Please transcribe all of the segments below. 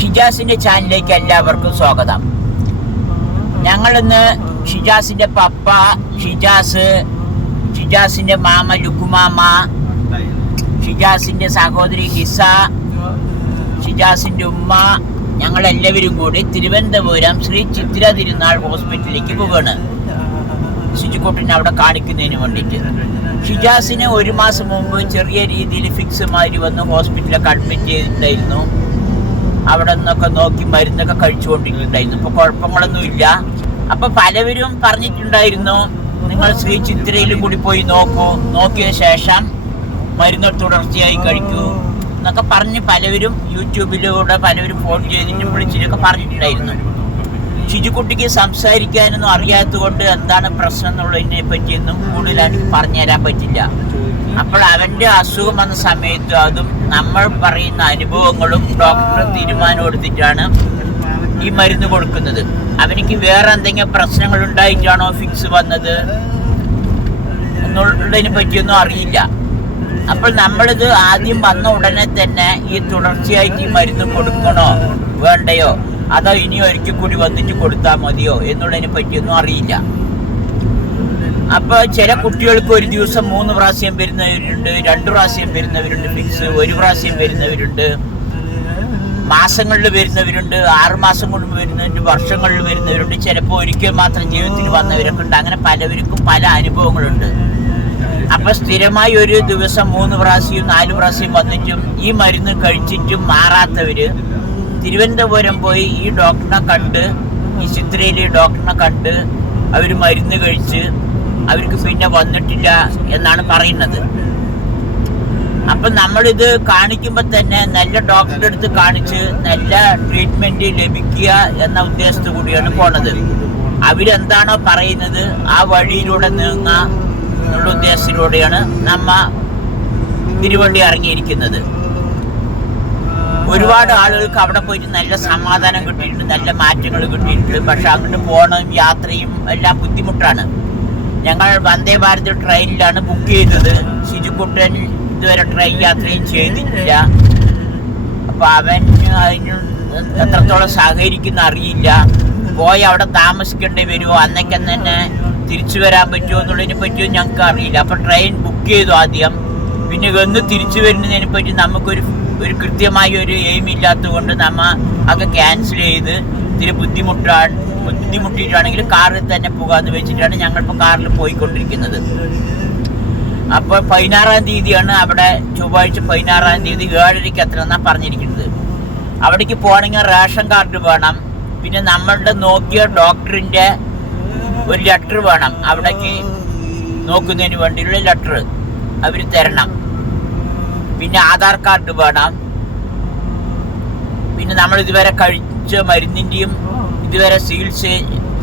ഷിജാസിന്റെ ചാനലിലേക്ക് എല്ലാവർക്കും സ്വാഗതം. ഞങ്ങൾ ഇന്ന് ഷിജാസിന്റെ പപ്പ ഷിജാസ് ഷിജാസിന്റെ മാമ ലുക്കുമാമ ഷിജാസിന്റെ സഹോദരി ഹിസ ഷിജാസിന്റെ ഉമ്മ ഞങ്ങൾ എല്ലാവരും കൂടി തിരുവനന്തപുരം ശ്രീ ചിത്ര തിരുനാൾ ഹോസ്പിറ്റലിലേക്ക് പോവുകയാണ്. ശുചിക്കുട്ടിനെ അവിടെ കാണിക്കുന്നതിന് വേണ്ടിയിട്ട്. ഷിജാസിന് ഒരു മാസം മുമ്പ് ചെറിയ രീതിയിൽ ഫിക്സ് മാതിരി വന്ന് ഹോസ്പിറ്റലൊക്കെ അഡ്മിറ്റ് ചെയ്തിട്ടുണ്ടായിരുന്നു. അവിടെ നിന്നൊക്കെ നോക്കി മരുന്നൊക്കെ കഴിച്ചുകൊണ്ടിരിക്കുന്നുണ്ടായിരുന്നു ഇപ്പൊ കുഴപ്പങ്ങളൊന്നുമില്ല അപ്പൊ പലവരും പറഞ്ഞിട്ടുണ്ടായിരുന്നു നിങ്ങൾ ശ്രീ ചിത്രയിലും കൂടി പോയി നോക്കൂ. നോക്കിയ ശേഷം മരുന്ന് തുടർച്ചയായി കഴിക്കൂ എന്നൊക്കെ പറഞ്ഞ് പലവരും യൂട്യൂബിലൂടെ പലവരും ഫോൺ ചെയ്തിട്ടും വിളിച്ചിട്ടൊക്കെ പറഞ്ഞിട്ടുണ്ടായിരുന്നു. ഷിജുക്കുട്ടിക്ക് സംസാരിക്കാനൊന്നും അറിയാത്തത് കൊണ്ട് എന്താണ് പ്രശ്നം എന്നുള്ളതിനെ പറ്റിയൊന്നും കൂടുതൽ എനിക്ക് പറഞ്ഞുതരാൻ പറ്റില്ല. അപ്പോൾ അവന്റെ അസുഖം വന്ന സമയത്ത് അതും നമ്മൾ പറയുന്ന അനുഭവങ്ങളും ഡോക്ടർ തീരുമാനം എടുത്തിട്ടാണ് ഈ മരുന്ന് കൊടുക്കുന്നത്. അവനിക്ക് വേറെ എന്തെങ്കിലും പ്രശ്നങ്ങൾ ഉണ്ടായിട്ടാണോ ഫിക്സ് വന്നത്? എന്നുള്ളതിനെ പറ്റിയൊന്നും അറിയില്ല. അപ്പോൾ നമ്മളിത് ആദ്യം വന്ന ഉടനെ തന്നെ ഈ തുടർച്ചയായിട്ട് ഈ മരുന്ന് കൊടുക്കണോ? വേണ്ടയോ? അതോ ഇനി ഒരിക്കൽ കൂടി വന്നിട്ട് കൊടുത്താൽ മതിയോ എന്നുള്ളതിനെ പറ്റിയൊന്നും അറിയില്ല. അപ്പോൾ ചില കുട്ടികൾക്ക് ഒരു ദിവസം മൂന്ന് പ്രാവശ്യം വരുന്നവരുണ്ട് രണ്ട് പ്രാവശ്യം വരുന്നവരുണ്ട് ഫിക്സ് ഒരു പ്രാവശ്യം വരുന്നവരുണ്ട്. മാസങ്ങളിൽ വരുന്നവരുണ്ട് ആറ് മാസം കൊണ്ട് വരുന്നവരുണ്ട് വർഷങ്ങളിൽ വരുന്നവരുണ്ട്. ചിലപ്പോൾ ഒരിക്കൽ മാത്രം ജീവിതത്തിൽ വന്നവരൊക്കെ ഉണ്ട്. അങ്ങനെ പലവർക്കും പല അനുഭവങ്ങളുണ്ട്. അപ്പൊ സ്ഥിരമായി ഒരു ദിവസം മൂന്ന് പ്രാവശ്യം നാല് പ്രാവശ്യം വന്നിട്ടും ഈ മരുന്ന് കഴിച്ചിട്ടും മാറാത്തവര് തിരുവനന്തപുരം പോയി ഈ ഡോക്ടറിനെ കണ്ട് ഈ ചിത്രയിലെ ഡോക്ടറിനെ കണ്ട് അവർ മരുന്ന് കഴിച്ച് അവർക്ക് പിന്നെ വന്നിട്ടില്ല എന്നാണ് പറയുന്നത്. അപ്പൊ നമ്മളിത് കാണിക്കുമ്പോൾ തന്നെ നല്ല ഡോക്ടറുടെ അടുത്ത് കാണിച്ച് നല്ല ട്രീറ്റ്മെന്റ് ലഭിക്കുക എന്ന ഉദ്ദേശത്തു കൂടിയാണ് പോണത്. അവരെന്താണോ പറയുന്നത് ആ വഴിയിലൂടെ നീങ്ങുക എന്നുള്ള ഉദ്ദേശത്തിലൂടെയാണ് നമ്മ തിരുവള്ളി ഇറങ്ങിയിരിക്കുന്നത്. ഒരുപാട് ആളുകൾക്ക് അവിടെ പോയിട്ട് നല്ല സമാധാനം കിട്ടിയിട്ടുണ്ട് നല്ല മാറ്റങ്ങൾ കിട്ടിയിട്ടുണ്ട്. പക്ഷെ അങ്ങോട്ട് പോകണം യാത്രയും എല്ലാം ബുദ്ധിമുട്ടാണ്. ഞങ്ങൾ വന്ദേ ഭാരത് ട്രെയിനിലാണ് ബുക്ക് ചെയ്തത്. ശിജുക്കുട്ടൻ ഇതുവരെ ട്രെയിൻ യാത്രയും ചെയ്തിട്ടില്ല. അപ്പൊ അവൻ അതിന് എത്രത്തോളം സഹകരിക്കുന്ന അറിയില്ല. പോയി അവിടെ താമസിക്കേണ്ടി വരുമോ അന്നൊക്കെ തന്നെ തിരിച്ചു വരാൻ പറ്റുമോ എന്നുള്ളതിനെ പറ്റിയോ ഞങ്ങൾക്ക് അറിയില്ല അപ്പൊ ട്രെയിൻ ബുക്ക് ചെയ്തു ആദ്യം. പിന്നെ വന്ന് തിരിച്ചു വരുന്നതിനെ പറ്റി നമുക്കൊരു ഒരു കൃത്യമായ ഒരു എയിം ഇല്ലാത്തത് കൊണ്ട് നമ്മ അത് ക്യാൻസൽ ചെയ്ത് ഇത്തിരി ബുദ്ധിമുട്ടാണ് ബുദ്ധിമുട്ടിയിട്ടാണെങ്കിൽ കാറിൽ തന്നെ പോകാന്ന് വെച്ചിട്ടാണ് ഞങ്ങളിപ്പോൾ കാറിൽ പോയിക്കൊണ്ടിരിക്കുന്നത്. അപ്പോൾ പതിനാറാം തീയതിയാണ് അവിടെ ചൊവ്വാഴ്ച പതിനാറാം തീയതി ഏഴരയ്ക്ക് എത്ര എന്നാണ് പറഞ്ഞിരിക്കുന്നത്. അവിടേക്ക് പോകണമെങ്കിൽ റേഷൻ കാർഡ് വേണം. പിന്നെ നമ്മളുടെ നോക്കിയ ഡോക്ടറിന്റെ ഒരു ലെറ്റർ വേണം. അവിടേക്ക് നോക്കുന്നതിന് വേണ്ടിയുള്ള ലെറ്റർ അവർ തരണം. പിന്നെ ആധാർ കാർഡ് വേണം. പിന്നെ നമ്മൾ ഇതുവരെ കഴിച്ച മരുന്നിന്റെയും ഇതുവരെ ചികിത്സ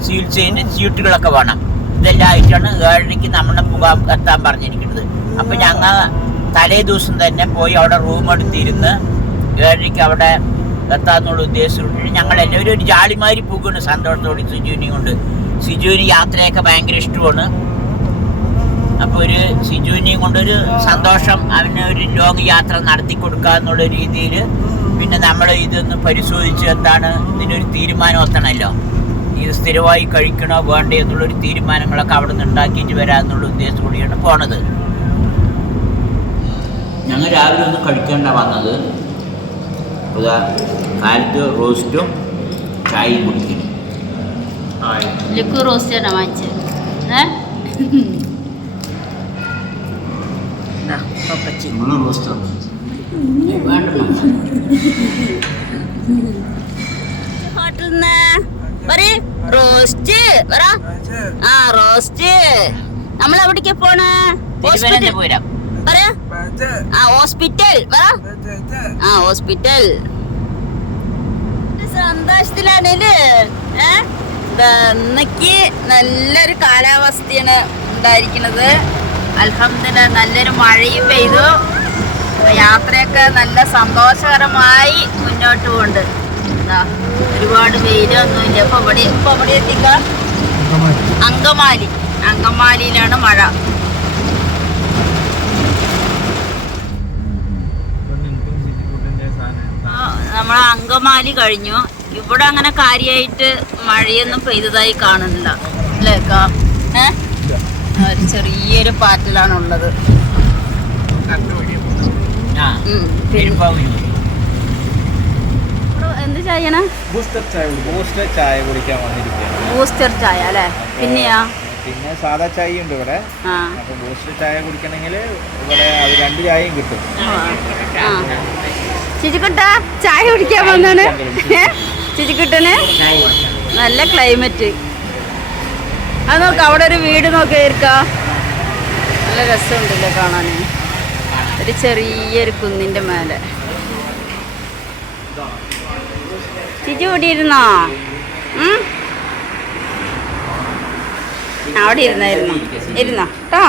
ചികിത്സേന്റെ ചീട്ടുകളൊക്കെ വേണം. ഇതെല്ലാം ആയിട്ടാണ് ഏഴരയ്ക്ക് നമ്മുടെ മുഖം എത്താൻ പറഞ്ഞിരിക്കുന്നത്. അപ്പം ഞങ്ങൾ തലേ ദിവസം തന്നെ പോയി അവിടെ റൂം എടുത്തിരുന്ന് ഏഴരയ്ക്ക് അവിടെ എത്താന്നുള്ള ഞങ്ങൾ എല്ലാവരും ഒരു ജാളിമാരി പോകുന്നു സന്തോഷത്തോടെ സിജുവിനെയും കൊണ്ട്. സിജുവിന് യാത്രയൊക്കെ ഭയങ്കര ഇഷ്ടമാണ്. അപ്പോൾ ഒരു സിജുവിനെയും കൊണ്ടൊരു സന്തോഷം അവന് ഒരു ലോങ് യാത്ര നടത്തി കൊടുക്കുക എന്നുള്ള രീതിയിൽ പിന്നെ നമ്മൾ ഇതൊന്ന് പരിശോധിച്ച് എന്താണ് ഇതിനൊരു തീരുമാനം എത്തണമല്ലോ ഇത് സ്ഥിരമായി കഴിക്കണോ വേണ്ടേ എന്നുള്ളൊരു തീരുമാനങ്ങളൊക്കെ അവിടെ നിന്ന് ഉണ്ടാക്കിയിട്ട് വരാമെന്നുള്ള കൂടിയാണ് പോണത്. ഞങ്ങൾ രാവിലെ ഒന്നും കഴിക്കേണ്ട വന്നത് ഉദാ കാലത്ത് റോസ്റ്റും ചായയും കുടിക്കുന്നു. റോസ്റ്റ് വാങ്ങിച്ചത്. ഏ ഹോട്ടലിൽ നിന്ന് പറയ് റോസ്റ്റ് പറ. ആ റോസ്റ്റ് നമ്മൾ എവിടേക്ക് പോണ? ഹോസ്പിറ്റൽ. പറയാ ആ ഹോസ്പിറ്റൽ. പറ. ആ ഹോസ്പിറ്റൽ. സന്തോഷത്തിലാണേൽ ഏ? ഇന്നക്ക് നല്ലൊരു കാലാവസ്ഥയാണ് ഉണ്ടായിരിക്കുന്നത് അൽഹംദുലില്ലാ നല്ലൊരു മഴയും പെയ്തു. യാത്രയൊക്കെ നല്ല സന്തോഷകരമായി മുന്നോട്ട് കൊണ്ട് ഒരുപാട് വെയിലൊന്നുമില്ല ഇപ്പൊ ഇവിടെ ഇപ്പൊ ഇവിടെ എത്തിക്ക? അങ്കമാലി. അങ്കമാലിയിലാണ് മഴ. നമ്മൾ അങ്കമാലി കഴിഞ്ഞു. ഇവിടെ അങ്ങനെ കാര്യമായിട്ട് മഴയൊന്നും പെയ്തതായി കാണുന്നില്ല. അല്ലേക്കാ അക്ക? ഒരു ചെറിയൊരു പാറ്റലാണുള്ളത്. എന്ത് ചെയ്യണേ? ബൂസ്റ്റർ ചായ ബൂസ്റ്റർ ചായ കുടിക്കാൻ വന്നിരിക്കുകയാണ്. ബൂസ്റ്റർ ചായ അല്ലേ? പിന്നെയാ? പിന്നെ സാധാ ചായ ഉണ്ട് ഇവിടെ. ആ. ബൂസ്റ്റർ ചായ കുടിക്കണമെങ്കിൽ ഇവിടെ അത് രണ്ട് ചായയും കിട്ടും. ആ ചിച്ചിക്കുട്ട ചായ കുടിക്കാൻ വന്നാണ്. ചിച്ചിക്കുട്ടന് നല്ല ക്ലൈമറ്റ് അത് നോക്ക അവിടെ ഒരു വീട് നോക്കി ഇരിക്ക. നല്ല രസമുണ്ടല്ലേ കാണാൻ ഒരു ചെറിയൊരു കുന്നിന്റെ മേലെ. ചിജി ഇവിടെ ഇരുന്നോ? അവിടെ ഇരുന്നായിരുന്നു ഇരുന്നോ. കേട്ടോ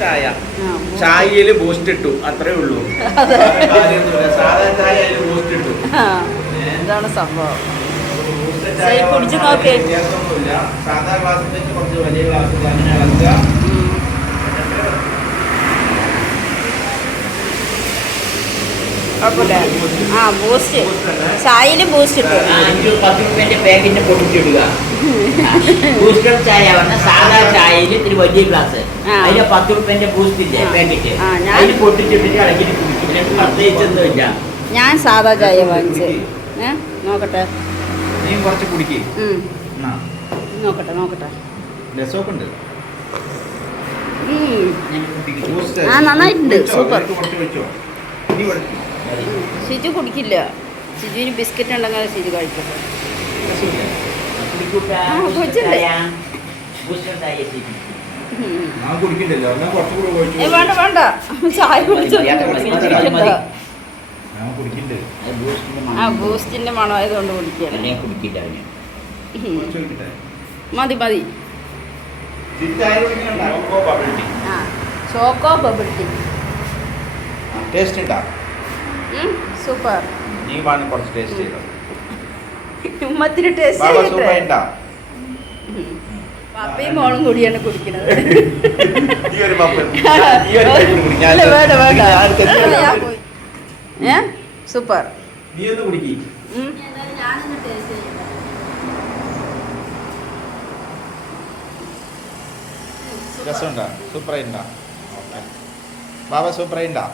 ചായ ചായയിൽ ബൂസ്റ്റ് ഇട്ടു അത്രേ ഉള്ളൂ. വേറെ കാര്യമൊന്നുമില്ല. സാധാ ചായയിൽ ബൂസ്റ്റ് ഇട്ടു. എന്താണ് സംഭവം. കുടിച്ച് നോക്ക്. വ്യത്യാസമൊന്നുമില്ല സാധാ ഗ്ലാസ്സിൽ വെച്ച് കുറച്ച് വലിയ ഗ്ലാസ്സിൽ അങ്ങനെ ഇളക്കുക കുഴപ്പമില്ല ആ ബൂസ്റ്റ് ചായയിൽ ബൂസ്റ്റ് ഇട്ടു ആ, അഞ്ച് പത്ത് റുപ്യന്റെ പാക്കറ്റ് പൊട്ടിച്ചിടുക ബൂസ്റ്റർ ചായ പറഞ്ഞ സാധാ ചായയിൽ ഇത്തിരി വലിയ ഗ്ലാസ് പത്ത് പാക്കറ്റ് പൊട്ടിച്ചിട്ടിട്ട് കുടിക്കും പ്രത്യേകിച്ചൊന്നുമില്ല ഞാൻ സാധാ ചായ വാങ്ങിച്ച് നോക്കട്ടെ നീ കുറച്ച് കുടിക്കേ. നോക്കട്ടെ നോക്കട്ടെ. രസമൊക്കെ ഉണ്ട്. ആ, നന്നായിട്ടുണ്ട്. സൂപ്പർ. ഷിജു കുടിക്കില്ല. ഷിജുവിന് ബിസ്ക്കറ്റ് ഉണ്ടെങ്കിൽ ഷിജു കഴിക്കട്ടെ വേണ്ട വേണ്ട. ചായ കുടിച്ചോ? ആ മണം. ബൂസ്റ്റിന്റെ മണമായതുകൊണ്ട് കുടിക്കില്ല മതി മതി. ആ ചോക്കോ ബബിൾ ടീ. ടേസ്റ്റ് ഉണ്ടാ? സൂപ്പർ. നീ വാണ് കുറച്ച് ടേസ്റ്റ് ചെയ്തോ. ഉമ്മത്തിന് ടേസ്റ്റ് പപ്പയും മോളും കൂടിയാണ് കുടിക്കുന്നത് വേണ്ട വേണ്ട ഞാൻ അടുത്ത- വേണ്ട, ഞാൻ പോയി. ഏ? സൂപ്പർ. രസമുണ്ടാ? Super okay. ബാബ സൂപ്പർ ഉണ്ടാ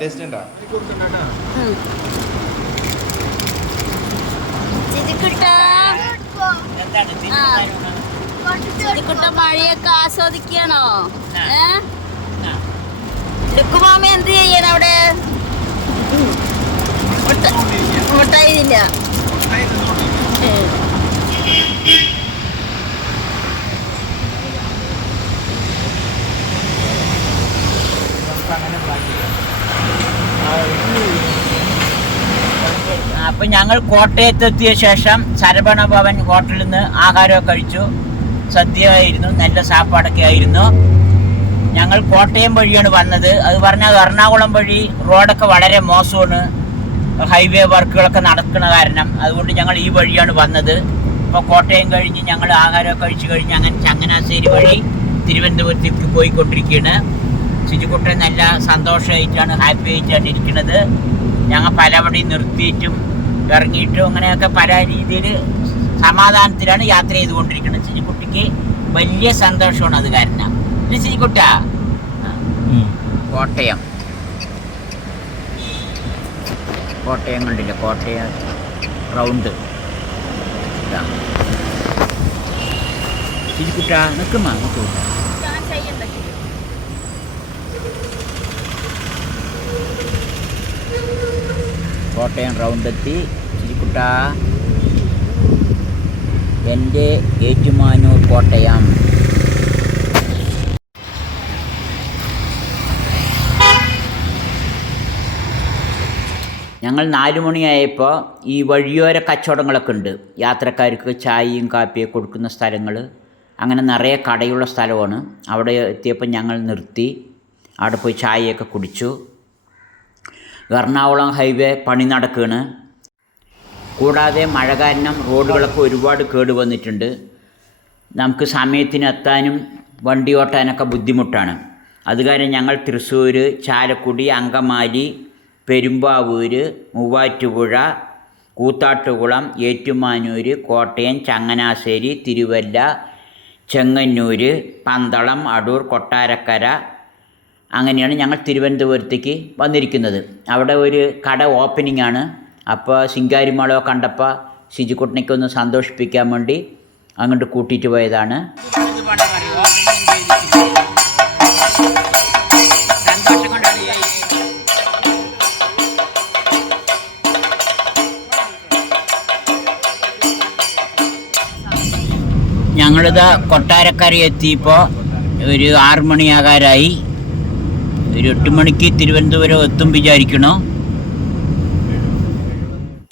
ടേസ്റ്റ് ഉണ്ടാ. ചിരിക്കുട്ട മഴയൊക്കെ ആസ്വദിക്കണോ ഏ? ലുക്കുമാമ എന്ത് ചെയ്യണം അവിടെ മുട്ടായി അപ്പൊ ഞങ്ങൾ കോട്ടയത്തെത്തിയ ശേഷം ശരവണ ഭവൻ ഹോട്ടലിൽ നിന്ന് ആഹാരമൊക്കെ കഴിച്ചു. സദ്യ ആയിരുന്നു നല്ല സാപ്പാടൊക്കെ ആയിരുന്നു. ഞങ്ങൾ കോട്ടയം വഴിയാണ് വന്നത്. അത് പറഞ്ഞാൽ എറണാകുളം വഴി റോഡൊക്കെ വളരെ മോശമാണ്. ഹൈവേ വർക്കുകളൊക്കെ നടക്കുന്ന കാരണം. അതുകൊണ്ട് ഞങ്ങൾ ഈ വഴിയാണ് വന്നത്. ഇപ്പോൾ കോട്ടയം കഴിഞ്ഞ് ഞങ്ങൾ ആഹാരമൊക്കെ കഴിച്ചു കഴിഞ്ഞ് അങ്ങനെ ചങ്ങനാശ്ശേരി വഴി തിരുവനന്തപുരത്തേക്ക് പോയിക്കൊണ്ടിരിക്കുകയാണ്. ശുചിക്കുട്ടൻ നല്ല സന്തോഷമായിട്ടാണ് ഹാപ്പി ആയിട്ടാണ് ഇരിക്കുന്നത്. ഞങ്ങൾ പലവടി നിർത്തിയിട്ടും ഇറങ്ങിയിട്ടും അങ്ങനെയൊക്കെ പല രീതിയിൽ സമാധാനത്തിലാണ് യാത്ര ചെയ്തുകൊണ്ടിരിക്കുന്നത്. ശുചിക്കുട്ടിക്ക് വലിയ സന്തോഷമാണ് അത് കാരണം. കോട്ടയം. കോട്ടയം കണ്ടില്ല? കോട്ടയം റൗണ്ട് ഇതാ. നിൽക്കുമ്പോ നിൽക്കുമാ നിൽക്കൂ കോട്ടയം റൗണ്ടെത്തി ചിരിക്കുട്ട എന്റെ ഏറ്റുമാനൂർ കോട്ടയം. ഞങ്ങൾ നാല് മണിയായപ്പോൾ ഈ വഴിയോര കച്ചവടങ്ങളൊക്കെ ഉണ്ട്. യാത്രക്കാർക്ക് ചായയും കാപ്പിയും കൊടുക്കുന്ന സ്ഥലങ്ങൾ അങ്ങനെ നിറയെ കടയുള്ള സ്ഥലമാണ്. അവിടെ എത്തിയപ്പോൾ ഞങ്ങൾ നിർത്തി. അവിടെ പോയി ചായയൊക്കെ കുടിച്ചു. എറണാകുളം ഹൈവേ പണി നടക്കുകയാണ് കൂടാതെ മഴ കാരണം റോഡുകളൊക്കെ ഒരുപാട് കേട് വന്നിട്ടുണ്ട്. നമുക്ക് സമയത്തിന് എത്താനും വണ്ടി ഓട്ടാനൊക്കെ ബുദ്ധിമുട്ടാണ്. അതുകാരണം ഞങ്ങൾ തൃശ്ശൂർ ചാലക്കുടി അങ്കമാലി പെരുമ്പാവൂര് മൂവാറ്റുപുഴ കൂത്താട്ടുകുളം ഏറ്റുമാനൂര് കോട്ടയം ചങ്ങനാശ്ശേരി തിരുവല്ല ചെങ്ങന്നൂർ പന്തളം അടൂർ കൊട്ടാരക്കര. അങ്ങനെയാണ് ഞങ്ങൾ തിരുവനന്തപുരത്തേക്ക് വന്നിരിക്കുന്നത്. അവിടെ ഒരു കട ഓപ്പണിംഗ് ആണ്. അപ്പോൾ സിംഗാരിമാളോ കണ്ടപ്പോൾ ശിജുക്കുട്ടനയ്ക്ക് ഒന്ന് സന്തോഷിപ്പിക്കാൻ വേണ്ടി അങ്ങോട്ട് കൂട്ടിയിട്ട് പോയതാണ്. ഞങ്ങളിത് കൊട്ടാരക്കര എത്തിയപ്പോൾ ഒരു ആറു മണിയാകാരായി ഒരു എട്ട് മണിക്ക് തിരുവനന്തപുരം എത്തും വിചാരിക്കണോ.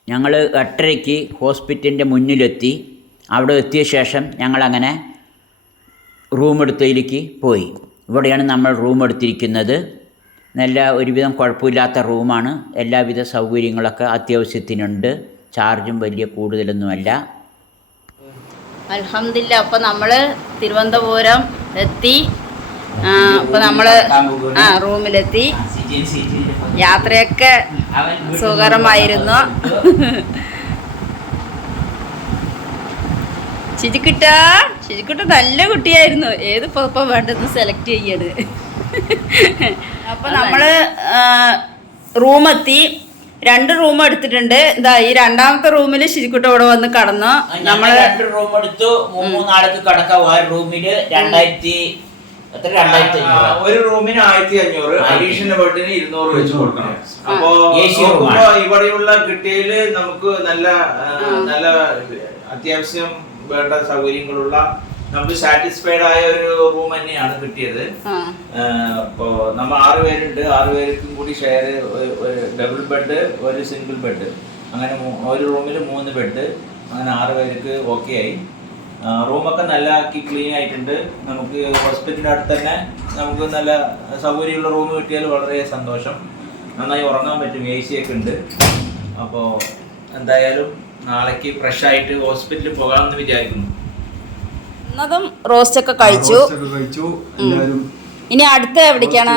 ഞങ്ങൾ എട്ടരയ്ക്ക് ഹോസ്പിറ്റലിന്റെ മുന്നിലെത്തി. അവിടെ എത്തിയ ശേഷം ഞങ്ങളങ്ങനെ റൂം എടുത്തതിലേക്ക് പോയി. ഇവിടെയാണ് നമ്മൾ റൂം എടുത്തിരിക്കുന്നത്. നല്ല ഒരുവിധം കുഴപ്പമില്ലാത്ത റൂമാണ്. എല്ലാവിധ സൗകര്യങ്ങളൊക്കെ അത്യാവശ്യത്തിനുണ്ട്. ചാർജും വലിയ കൂടുതലൊന്നുമല്ല. അൽഹംദില്ല അപ്പൊ നമ്മൾ തിരുവനന്തപുരം എത്തി. അപ്പൊ നമ്മൾ ആ റൂമിലെത്തി. യാത്രയൊക്കെ സുഖകരമായിരുന്നു. ചിരിക്കിട്ട ചിരിക്കിട്ട നല്ല കുട്ടിയായിരുന്നു. ഏത് പപ്പ വേണ്ടെന്ന് സെലക്ട് ചെയ്യണ്. അപ്പൊ നമ്മൾ റൂമെത്തി. രണ്ട് റൂം എടുത്തിട്ടുണ്ട്. ഇതാ ഈ രണ്ടാമത്തെ റൂമിൽ ശരിക്കും ഇവിടെ വന്ന് കടന്നു നമ്മൾ നമ്മൾ രണ്ട് റൂം എടുത്തു. മൂന്നാൾക്ക് കടക്കാം. റൂമിൽ രണ്ടായിരത്തി ഒരു റൂമിന് ആയിരത്തി അഞ്ഞൂറ്. അഡീഷണൽ ബെഡിന് ഇരുന്നൂറ് വെച്ച് കൊടുക്കണം. അപ്പോ നോക്കുമ്പോ ഇവിടെയുള്ള കിട്ടിയതിൽ നമുക്ക് നല്ല നല്ല അത്യാവശ്യം വേണ്ട സൗകര്യങ്ങളുള്ള നമുക്ക് സാറ്റിസ്ഫൈഡ് ആയ ഒരു റൂം തന്നെയാണ് കിട്ടിയത്. അപ്പോ നമ്മൾ ആറ് പേരുണ്ട്. ആറ് പേർക്കും കൂടി ഷെയർ ഒരു ഡബിൾ ബെഡ് ഒരു സിംഗിൾ ബെഡ് അങ്ങനെ ഒരു റൂമിൽ മൂന്ന് ബെഡ് അങ്ങനെ ആറ് പേർക്ക് ഓക്കെ ആയി. റൂമൊക്കെ നല്ല ആക്കി ക്ലീൻ ആയിട്ടുണ്ട്. നമുക്ക് ഹോസ്പിറ്റലിന്റെ അടുത്ത് തന്നെ നമുക്ക് നല്ല സൗകര്യമുള്ള റൂം കിട്ടിയാൽ വളരെ സന്തോഷം. നന്നായി ഉറങ്ങാൻ പറ്റും. എ സി ഒക്കെ ഉണ്ട്. അപ്പോൾ എന്തായാലും നാളേക്ക് ഫ്രഷ് ആയിട്ട് ഹോസ്പിറ്റലിൽ പോകാമെന്ന് വിചാരിക്കുന്നു. എന്നതും റോസ്റ്റ് ഒക്കെ കഴിച്ചു. കഴിച്ചു. എല്ലാവരും ഇനി അടുത്ത എവിടേക്കാണ്?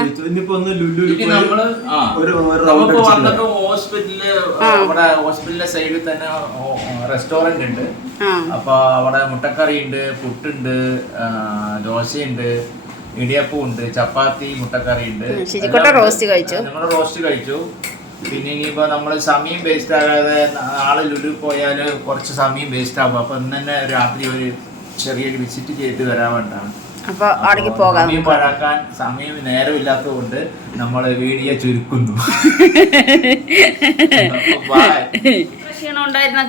ഹോസ്പിറ്റലിൽ സൈഡിൽ തന്നെ റെസ്റ്റോറന്റ് ഉണ്ട്. അപ്പൊ അവിടെ മുട്ടക്കറി ഉണ്ട് പുട്ടുണ്ട് ദോശയുണ്ട് ഇടിയപ്പം ഉണ്ട് ചപ്പാത്തി മുട്ടക്കറി ഉണ്ട്. റോസ്റ്റ് കഴിച്ചു. ഞങ്ങൾ റോസ്റ്റ് കഴിച്ചു. പിന്നെ ഇനിയിപ്പോ നമ്മൾ സമയം വേസ്റ്റ് ആകാതെ നാളെ ലുലു പോയാൽ കുറച്ച് സമയം വേസ്റ്റ് ആകും. അപ്പൊ ഇന്ന് തന്നെ രാത്രി ഒരു ചെറിയൊരു വിസിറ്റ് ചെയ്തിട്ട് വരാൻ വേണ്ടാണ് അപ്പൊ അവിടേക്ക് പോകാം. സമയം പാഴാക്കാൻ സമയം നേരമില്ലാത്തത് കൊണ്ട് നമ്മൾ വീഡിയോ ചുരുക്കുന്നു. ക്ഷീണം ഉണ്ടായിരുന്ന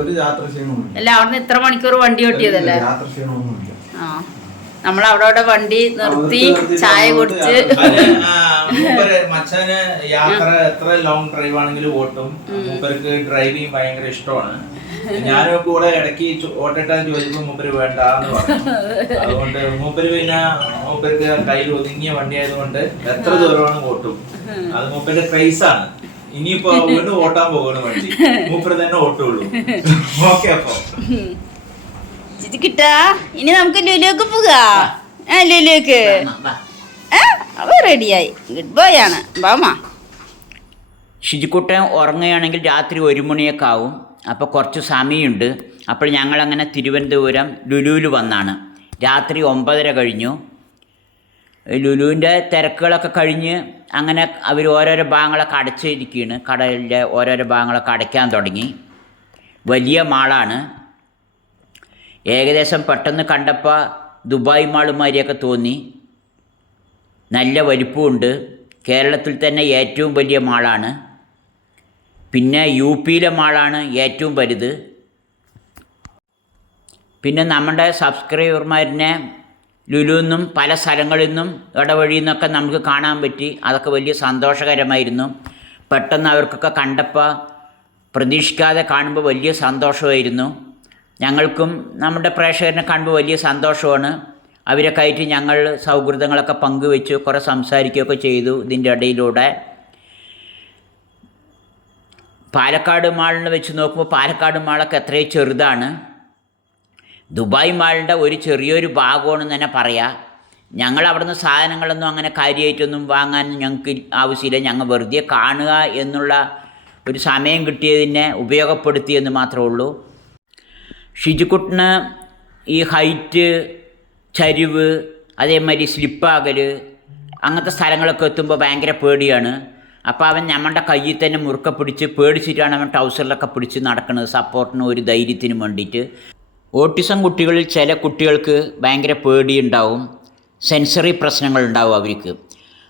ഒരു യാത്ര ക്ഷീണമൊന്നുമില്ല. അല്ല അവിടുന്ന് ഇത്ര മണിക്കൂർ വണ്ടി ഓട്ടിയതല്ലേ? യാത്ര ക്ഷീണമൊന്നുമില്ല. ആ. നമ്മൾ അവിടെ വണ്ടി നിർത്തി ചായ കുടിച്ച് മച്ചാന് യാത്ര എത്ര ലോങ് ഡ്രൈവ് ആണെങ്കിലും ഓട്ടും. മൂപ്പർക്ക് ഡ്രൈവിംഗ് ഭയങ്കര ഇഷ്ടമാണ്. ഞാനും കൂടെ ഇടയ്ക്ക് ഓട്ടട്ടാൻ ചോദിച്ചപ്പോ മൂപ്പര് വേണ്ട എന്ന് പറഞ്ഞു. അതുകൊണ്ട് മൂപ്പര് പിന്നെ മൂപ്പർക്ക് കയ്യിൽ ഒതുങ്ങിയ വണ്ടി ആയതുകൊണ്ട് എത്ര ദൂരമാണ് ഓട്ടും. അത് മൂപ്പരുടെ ക്രൈസ് ആണ്. ഇനിയിപ്പോ വീണ്ടും ഓട്ടാൻ പോകണ വണ്ടി. മൂപ്പര് തന്നെ ഓട്ടുള്ളൂ. ഓക്കെ അപ്പൊ. ഇത് കിട്ടാ ഇനി നമുക്ക് ലുലുക്ക് പോകാ. ആ ലുലുക്ക് അവ റെഡിയായി ഗുഡ് ബൈ ആണ്. ബാമാ. ഷിജിക്കുട്ടൻ ഉറങ്ങുകയാണെങ്കിൽ രാത്രി ഒരു മണിയൊക്കെ ആവും. അപ്പോൾ കുറച്ച് സമയമുണ്ട്. അപ്പോൾ ഞങ്ങളങ്ങനെ തിരുവനന്തപുരം ലുലുവിൽ വന്നാണ്. രാത്രി ഒമ്പതര കഴിഞ്ഞു. ലുലുവിന്റെ തിരക്കുകളൊക്കെ കഴിഞ്ഞ് അങ്ങനെ അവർ ഓരോരോ ഭാഗങ്ങളൊക്കെ അടച്ചിരിക്കുകയാണ്. കടലിന്റെ ഓരോരോ ഭാഗങ്ങളൊക്കെ അടയ്ക്കാൻ തുടങ്ങി. വലിയ മാളാണ്. ഏകദേശം പെട്ടെന്ന് കണ്ടപ്പോൾ ദുബായ് മാളുമാരിയൊക്കെ തോന്നി. നല്ല വലിപ്പമുണ്ട്. കേരളത്തിൽ തന്നെ ഏറ്റവും വലിയ മാളാണ്. പിന്നെ യു പിയിലെ മാളാണ് ഏറ്റവും വലുത്. പിന്നെ നമ്മുടെ സബ്സ്ക്രൈബർമാരിനെ ലുലു ലുലുന്നും പല സ്ഥലങ്ങളിൽ നിന്നും ഇടവഴിയിൽ നിന്നൊക്കെ നമുക്ക് കാണാൻ പറ്റി. അതൊക്കെ വലിയ സന്തോഷകരമായിരുന്നു. പെട്ടെന്ന് അവർക്കൊക്കെ കണ്ടപ്പോൾ പ്രതീക്ഷിക്കാതെ കാണുമ്പോൾ വലിയ സന്തോഷമായിരുന്നു. ഞങ്ങൾക്കും നമ്മുടെ പ്രേക്ഷകരനെ കാണുമ്പോൾ വലിയ സന്തോഷമാണ്. അവരൊക്കെ ആയിട്ട് ഞങ്ങൾ സൗഹൃദങ്ങളൊക്കെ പങ്കുവെച്ചു കുറേ സംസാരിക്കുകയൊക്കെ ചെയ്തു ഇതിന്റെ ഇടയിലൂടെ. പാലക്കാട് മാളിനെ വെച്ച് നോക്കുമ്പോൾ പാലക്കാട് മാളൊക്കെ എത്രയോ ചെറുതാണ്. ദുബായ് മാളിന്റെ ഒരു ചെറിയൊരു ഭാഗമാണെന്ന് തന്നെ പറയാം. ഞങ്ങൾ അവിടുന്ന് സാധനങ്ങളൊന്നും അങ്ങനെ കാര്യമായിട്ടൊന്നും വാങ്ങാൻ ഞങ്ങൾക്ക് ആവശ്യമില്ല. ഞങ്ങൾ വെറുതെ കാണുക എന്നുള്ള ഒരു സമയം കിട്ടിയതിനെ ഉപയോഗപ്പെടുത്തിയെന്ന് മാത്രമേ ഉള്ളൂ. ഷിജുക്കുട്ടിന് ഈ ഹൈറ്റ് ചരിവ് അതേമാതിരി സ്ലിപ്പാകൽ അങ്ങനത്തെ സ്ഥലങ്ങളൊക്കെ എത്തുമ്പോൾ ഭയങ്കര പേടിയാണ്. അപ്പോൾ അവൻ നമ്മളുടെ കയ്യിൽ തന്നെ മുറുക്ക പിടിച്ച് പേടിച്ചിട്ടാണ് അവൻ ട്രൗസറിലൊക്കെ പിടിച്ച് നടക്കുന്നത് സപ്പോർട്ടിന് ഒരു ധൈര്യത്തിനും വേണ്ടിയിട്ട്. ഓട്ടിസം കുട്ടികളിൽ ചില കുട്ടികൾക്ക് ഭയങ്കര പേടിയുണ്ടാവും സെൻസറി പ്രശ്നങ്ങൾ ഉണ്ടാവും അവർക്ക്.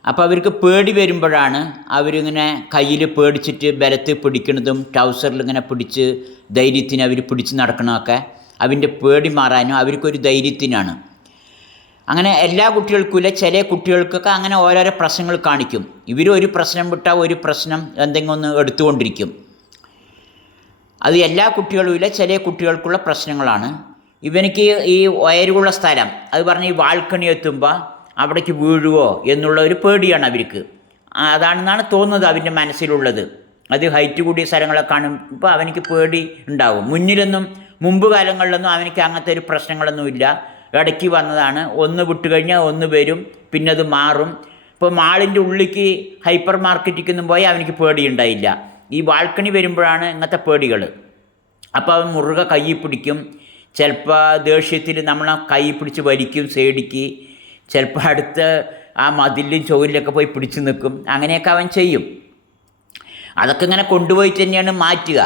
അപ്പോൾ അവർക്ക് പേടി വരുമ്പോഴാണ് അവരിങ്ങനെ കയ്യിൽ പേടിച്ചിട്ട് ബലത്ത് പിടിക്കുന്നതും ട്രൗസറിൽ ഇങ്ങനെ പിടിച്ച് ധൈര്യത്തിന് അവർ പിടിച്ച് നടക്കണമൊക്കെ അവന്റെ പേടി മാറാനും അവർക്കൊരു ധൈര്യത്തിനാണ്. അങ്ങനെ എല്ലാ കുട്ടികൾക്കും ഇല്ല ചില കുട്ടികൾക്കൊക്കെ അങ്ങനെ ഓരോരോ പ്രശ്നങ്ങൾ കാണിക്കും. ഇവർ ഒരു പ്രശ്നം വിട്ടാൽ ഒരു പ്രശ്നം എന്തെങ്കിലും ഒന്ന് എടുത്തുകൊണ്ടിരിക്കും. അത് എല്ലാ കുട്ടികളും ഇല്ല ചില കുട്ടികൾക്കുള്ള പ്രശ്നങ്ങളാണ്. ഇവനിക്ക് ഈ ഉയരുള്ള സ്ഥലം അത് പറഞ്ഞ് ഈ വാൾക്കണി എത്തുമ്പോൾ അവിടേക്ക് വീഴുവോ എന്നുള്ള ഒരു പേടിയാണ് അവർക്ക്. അതാണെന്നാണ് തോന്നുന്നത് അവന്റെ മനസ്സിലുള്ളത്. അത് ഹൈറ്റ് കൂടിയ സ്ഥലങ്ങളെ കാണുമ്പോൾ അവനിക്ക് പേടി ഉണ്ടാവും. മുന്നിലൊന്നും മുമ്പ് കാലങ്ങളിലൊന്നും അവനിക്ക് അങ്ങനത്തെ ഒരു പ്രശ്നങ്ങളൊന്നുമില്ല ഇടയ്ക്ക് വന്നതാണ്. ഒന്ന് വിട്ടുകഴിഞ്ഞാൽ ഒന്ന് വരും പിന്നെ അത് മാറും. ഇപ്പോൾ മാളിന്റെ ഉള്ളിലേക്ക് ഹൈപ്പർ മാർക്കറ്റിക്കൊന്നും പോയി അവനിക്ക് പേടിയുണ്ടായില്ല. ഈ ബാൽക്കണി വരുമ്പോഴാണ് ഇങ്ങനത്തെ പേടികൾ അപ്പോൾ അവൻ മുറുക കൈ പിടിക്കും. ചിലപ്പോൾ ദേഷ്യത്തിൽ നമ്മളെ കൈ പിടിച്ച് വലിക്കും സേടിക്ക് ചിലപ്പോൾ അടുത്ത ആ മതിലും ചോരിലൊക്കെ പോയി പിടിച്ച് നിൽക്കും അങ്ങനെയൊക്കെ അവൻ ചെയ്യും. അതൊക്കെ ഇങ്ങനെ കൊണ്ടുപോയിട്ട് തന്നെയാണ് മാറ്റുക.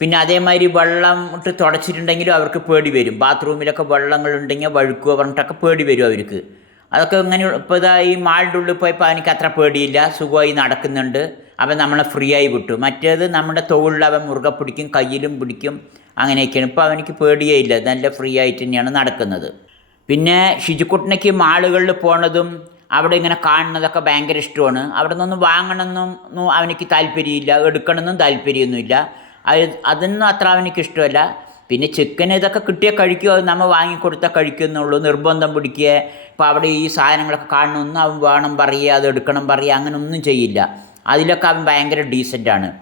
പിന്നെ അതേമാതിരി വെള്ളം ഇട്ട് തുടച്ചിട്ടുണ്ടെങ്കിലും അവർക്ക് പേടി വരും. ബാത്റൂമിലൊക്കെ വെള്ളങ്ങളുണ്ടെങ്കിൽ വഴുക്കുക പറഞ്ഞിട്ടൊക്കെ പേടി വരും അവർക്ക്. അതൊക്കെ ഇങ്ങനെ ഇപ്പോൾ ഇതാ ഈ മാളിന്റെ ഉള്ളിൽ പോയപ്പോൾ അവനക്ക് അത്ര പേടിയില്ല. സുഖമായി നടക്കുന്നുണ്ട്. അവൻ നമ്മളെ ഫ്രീ ആയി വിട്ടു. മറ്റേത് നമ്മുടെ തൊഴിലിൽ അവൻ മുറുകെ പിടിക്കും കയ്യിലും പിടിക്കും അങ്ങനെയൊക്കെയാണ്. ഇപ്പോൾ അവനിക്ക് പേടിയേ ഇല്ല. നല്ല ഫ്രീ ആയിട്ട് തന്നെയാണ് നടക്കുന്നത്. പിന്നെ ഷിജുക്കുട്ടനയ്ക്ക് മാളുകളിൽ പോണതും അവിടെ ഇങ്ങനെ കാണുന്നതൊക്കെ ഭയങ്കര ഇഷ്ടമാണ്. അവിടെ നിന്നൊന്നും വാങ്ങണമെന്നും അവനിക്ക് താല്പര്യമില്ല. എടുക്കണമെന്നും താല്പര്യമൊന്നുമില്ല. അത് അതൊന്നും അത്ര അവനിക്ക് ഇഷ്ടമല്ല പിന്നെ ചിക്കൻ ഇതൊക്കെ കിട്ടിയാൽ കഴിക്കുക അത് നമ്മൾ വാങ്ങിക്കൊടുത്താൽ കഴിക്കുന്നുള്ളൂ. നിർബന്ധം പിടിക്കുക. ഇപ്പോൾ അവിടെ ഈ സാധനങ്ങളൊക്കെ കാണണമെന്നും അവൻ വേണം പറയുക അത് എടുക്കണം പറയുക അങ്ങനെ ഒന്നും ചെയ്യില്ല. അതിലൊക്കെ അവൻ ഭയങ്കര ഡീസന്റാണ്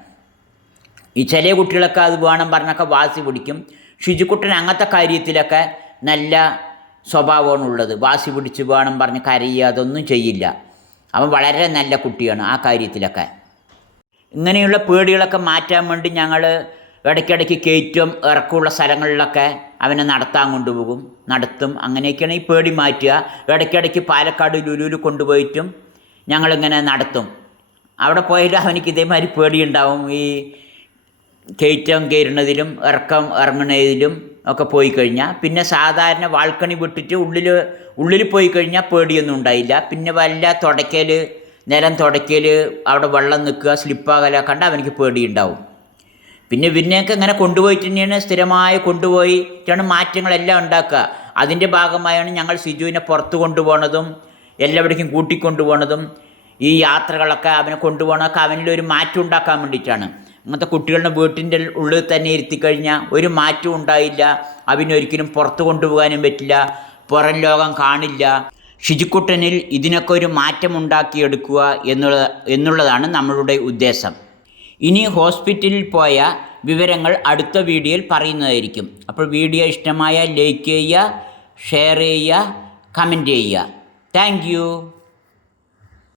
ഈ ചില കുട്ടികളൊക്കെ അത് വേണം പറഞ്ഞൊക്കെ വാസി പിടിക്കും. ഷിജുക്കുട്ടൻ അങ്ങനത്തെ കാര്യത്തിലൊക്കെ നല്ല സ്വഭാവമാണ് ഉള്ളത്. വാസി പിടിച്ച് വേണം പറഞ്ഞ് കരയുക അതൊന്നും ചെയ്യില്ല. അവൻ വളരെ നല്ല കുട്ടിയാണ് ആ കാര്യത്തിലൊക്കെ. ഇങ്ങനെയുള്ള പേടികളൊക്കെ മാറ്റാൻ വേണ്ടി ഞങ്ങൾ ഇടയ്ക്കിടയ്ക്ക് കയറ്റും ഇറക്കമുള്ള സ്ഥലങ്ങളിലൊക്കെ അവനെ നടത്താൻ കൊണ്ടുപോകും നടത്തും. അങ്ങനെയൊക്കെയാണ് ഈ പേടി മാറ്റുക. ഇടയ്ക്കിടയ്ക്ക് പാലക്കാട് ലുലുവിൽ കൊണ്ടുപോയിട്ടും ഞങ്ങളിങ്ങനെ നടത്തും. അവിടെ പോയിട്ട് അവനിക്ക് ഇതേമാതിരി പേടിയുണ്ടാവും. ഈ കയറ്റം കയറുന്നതിലും ഇറക്കം ഇറങ്ങുന്നതിലും ഒക്കെ പോയി കഴിഞ്ഞാൽ. പിന്നെ സാധാരണ വാൾക്കണി വിട്ടിട്ട് ഉള്ളിൽ ഉള്ളിൽ പോയി കഴിഞ്ഞാൽ പേടിയൊന്നും ഉണ്ടായില്ല. പിന്നെ വല്ല തുടയ്ക്കൽ നിലം തുടയ്ക്കൽ അവിടെ വെള്ളം നിൽക്കുക സ്ലിപ്പാകല കണ്ട അവനിക്ക് പേടിയുണ്ടാവും. പിന്നെ ഇവരിനെയൊക്കെ ഇങ്ങനെ കൊണ്ടുപോയിട്ട് തന്നെയാണ് സ്ഥിരമായി കൊണ്ടുപോയിട്ടാണ് മാറ്റങ്ങളെല്ലാം ഉണ്ടാക്കുക. അതിന്റെ ഭാഗമായാണ് ഞങ്ങൾ സിജുവിനെ പുറത്ത് കൊണ്ടുപോകണതും എല്ലാവിടേക്കും കൂട്ടിക്കൊണ്ടുപോകണതും ഈ യാത്രകളൊക്കെ അവനെ കൊണ്ടുപോകണമൊക്കെ അവനിലൊരു മാറ്റം ഉണ്ടാക്കാൻ വേണ്ടിയിട്ടാണ്. അങ്ങനത്തെ കുട്ടികളുടെ വീട്ടിന്റെ ഉള്ളിൽ തന്നെ ഇരുത്തി കഴിഞ്ഞാൽ ഒരു മാറ്റവും ഉണ്ടായില്ല. അവനൊരിക്കലും പുറത്ത് കൊണ്ടുപോകാനും പറ്റില്ല. പുറം ലോകം കാണില്ല. ഷിജുക്കുട്ടനിൽ ഇതിനൊക്കെ ഒരു മാറ്റം ഉണ്ടാക്കിയെടുക്കുക എന്നുള്ള എന്നുള്ളതാണ് നമ്മളുടെ ഉദ്ദേശം. ഇനി ഹോസ്പിറ്റലിൽ പോയ വിവരങ്ങൾ അടുത്ത വീഡിയോയിൽ പറയുന്നതായിരിക്കും. അപ്പോൾ വീഡിയോ ഇഷ്ടമായ ലൈക്ക് ചെയ്യുക ഷെയർ ചെയ്യുക കമന്റ് ചെയ്യുക. താങ്ക്